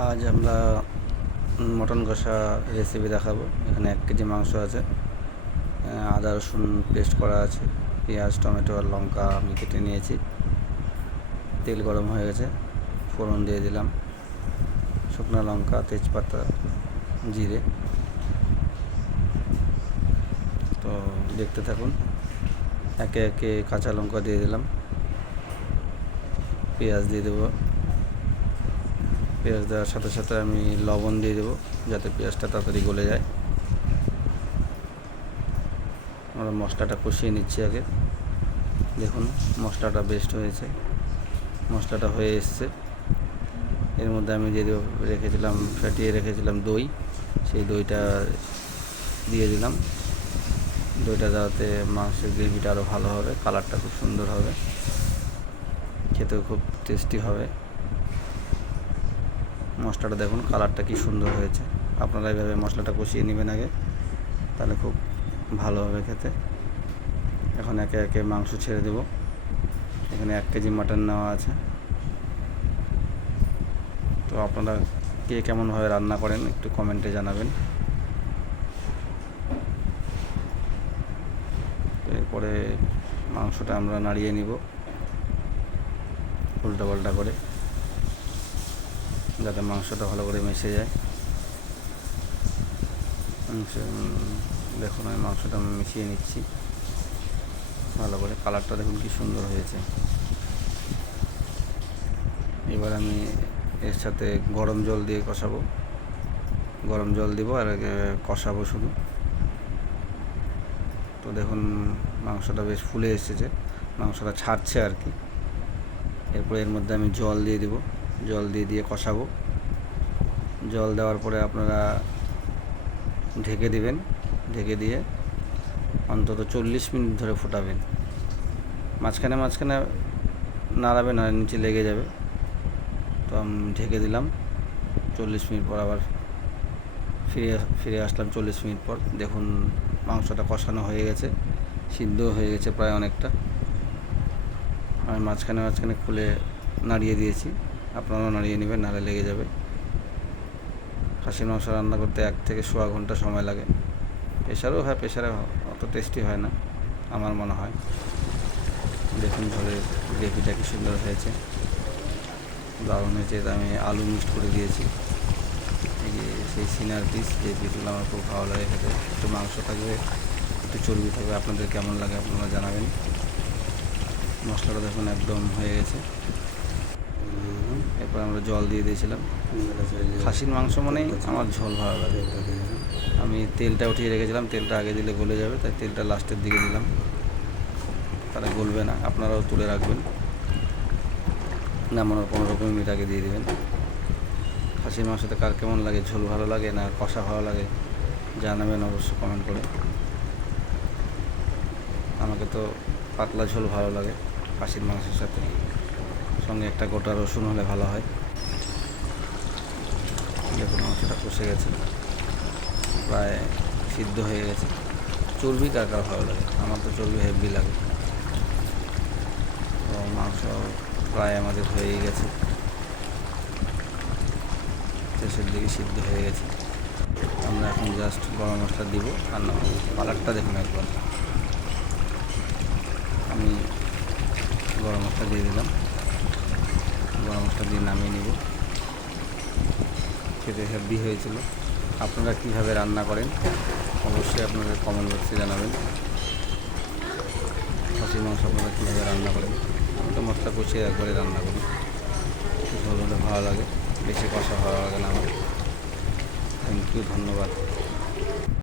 আজ আমরা মটন কষা রেসিপি দেখাবো। এখানে 1 কেজি মাংস আছে, আদা রসুন পেস্ট করা আছে, পেঁয়াজ টমেটো আর লঙ্কা আমি কেটে নিয়েছি। তেল গরম হয়ে গেছে, ফোড়ন দিয়ে দিলাম, শুকনো লঙ্কা, তেজপাতা, জিরে। তো দেখতে থাকুন। একে একে কাঁচা লঙ্কা দিয়ে দিলাম, পেঁয়াজ দিয়ে দেবো। পেঁয়াজ দেওয়ার সাথে সাথে আমি লবণ দিয়ে দেবো যাতে পেঁয়াজটা তাড়াতাড়ি গলে যায়। আমরা মশলাটা কষিয়ে নিচ্ছি আগে। দেখুন মশলাটা বেস্ট হয়েছে, মশলাটা হয়ে এসছে। এর মধ্যে আমি যে ফেটিয়ে রেখেছিলাম দই, সেই দইটা দিয়ে দিলাম। দইটা দেওয়াতে মাংসের গ্রেভিটা আরও ভালো হবে, কালারটা খুব সুন্দর হবে, খেতেও খুব টেস্টি হবে। মশলাটা দেখুন কালারটা কি সুন্দর হয়েছে। আপনারা এইভাবে মশলাটা কষিয়ে নেবেন আগে, তাহলে খুব ভালো হবে খেতে। এখন একে একে মাংস ছেড়ে দেব। এখানে 1 কেজি মাটন নেওয়া আছে। তো আপনারা কে কেমনভাবে রান্না করেন একটু কমেন্টে জানাবেন। এরপরে মাংসটা আমরা নাড়িয়ে নিব উল্টা পাল্টা করে, যাতে মাংসটা ভালো করে মিশে যায়। দেখুন আমি মাংসটা মিশিয়ে নিচ্ছি ভালো করে। কালারটা দেখুন কি সুন্দর হয়েছে। এবার আমি এর সাথে গরম জল দিয়ে কষাবো, গরম জল দিব আর কষাবো শুধু। তো দেখুন মাংসটা বেশ ফুলে এসেছে, মাংসটা ছাড়ছে আর কি। এরপরে এর মধ্যে আমি জল দিয়ে দেব, জল দিয়ে কষাবো। জল দেওয়ার পরে আপনারা ঢেকে দিবেন, ঢেকে দিয়ে অন্তত 40 মিনিট ধরে ফোটাবেন। মাঝখানে নাড়াবেন, আর নিচে লেগে যাবে। তো আমি ঢেকে দিলাম। 40 মিনিট পর আবার ফিরে আসলাম 40 মিনিট পর। দেখুন মাংসটা কষানো হয়ে গেছে, সিদ্ধ হয়ে গেছে প্রায় অনেকটা। আমি মাঝখানে খুলে নাড়িয়ে দিয়েছি, আপনারাও নাড়িয়ে নেবেন, নাহলে লেগে যাবে। খাসির মাংস রান্না করতে 1 থেকে 1.25 ঘন্টা সময় লাগে। প্রেশারেও হয়, প্রেশারে অত টেস্টি হয় না আমার মনে হয়। দেখুন ঝোলের গ্রেভিটা কি সুন্দর হয়েছে, দারুণ হয়েছে। আমি আলু মিক্সড করে দিয়েছি, এই যে সেই সিনার পিস, যে পিসগুলো আমার খুব ভালো লাগে খেতে। একটু মাংস থাকবে, একটু চর্বি থাকবে। আপনাদের কেমন লাগে আপনারা জানাবেন। মশলাটা দেখুন একদম হয়ে গেছে। এরপর আমরা জল দিয়ে দিয়েছিলাম। খাসির মাংস মানেই আমার ঝোল ভালো লাগে। আমি তেলটা উঠিয়ে রেখেছিলাম, তেলটা আগে দিলে গলে যাবে, তাই তেলটা লাস্টের দিকে দিলাম, তাহলে গলবে না। আপনারাও তুলে রাখবেন, নামানোর 15 মিনিট আগে দিয়ে দেবেন। খাসির মাংসতে কার কেমন লাগে, ঝোল ভালো লাগে না কষা ভালো লাগে জানাবেন অবশ্যই কমেন্ট করে। আমাকে তো পাতলা ঝোল ভালো লাগে খাসির মাংসের সাথে, সঙ্গে একটা গোটা রসুন হলে ভালো হয়। দেখুন মাংসটা কষে গেছে, প্রায় সিদ্ধ হয়ে গেছে। চর্বি কার কার ভালো লাগে, আমার তো চর্বি হেভি লাগে। তো মাংস প্রায় আমাদের হয়েই গেছে, শেষের দিকে সিদ্ধ হয়ে গেছে। আমরা এখন জাস্ট গরম মশলা দিব আর নামাবো। কালারটা দেখুন একবার। আমি গরম মশলা দিয়ে দিলাম, গরম মশলা দিয়ে নামিয়ে নিব। খেতে হেভি হয়েছিল। আপনারা কীভাবে রান্না করেন অবশ্যই আপনাদের কমেন্ট বক্সে জানাবেন। খাসির মাংস আপনারা কীভাবে রান্না করেন। আমি তো মশলা কষিয়ে একবারে রান্না করি, ঝোল হলে ভালো লাগে, বেশি কষা ভালো লাগে না আমার। থ্যাংক ইউ, ধন্যবাদ।